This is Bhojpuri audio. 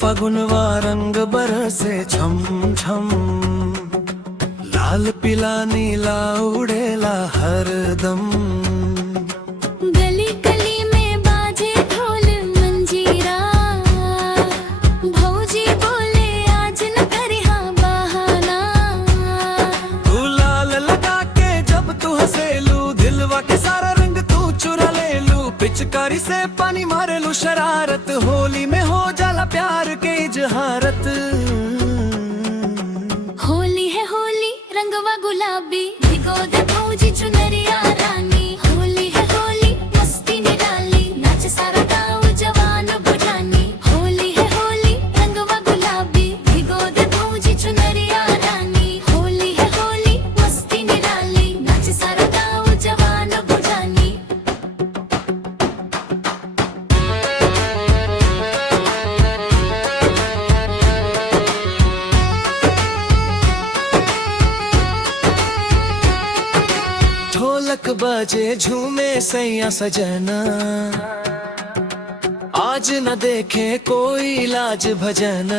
फागुनवा रंग बरसे छम छम, लाल पीला नीला उड़ेला हरदम। गली गली में बाजे ढोल मंजीरा, भौजी बोले आज न करिहा बहाना। तू लाल लगा के जब तू हंसेलू, दिलवा के सारा रंग तू चुरा ले लू। पिचकारी से पानी मारे लू शरारत, होली में हो जाला प्यार के इजहारत। होली है होली रंगवा गुलाबी, भिगो दे भौजी चुनरिया रानी। होली है होली मस्ती निराली, नाच सारा गाँव जवान बुढ़ानी। होली है होली रंगवा गुलाबी, भिगो दे भौजी चुनरिया रानी। होली है होली मस्ती निराली, नाच सारा गाँव जवान बुढ़ानी। ढोलक बजे झूमे सैया सजना, आज न देखे कोई लाज भजन।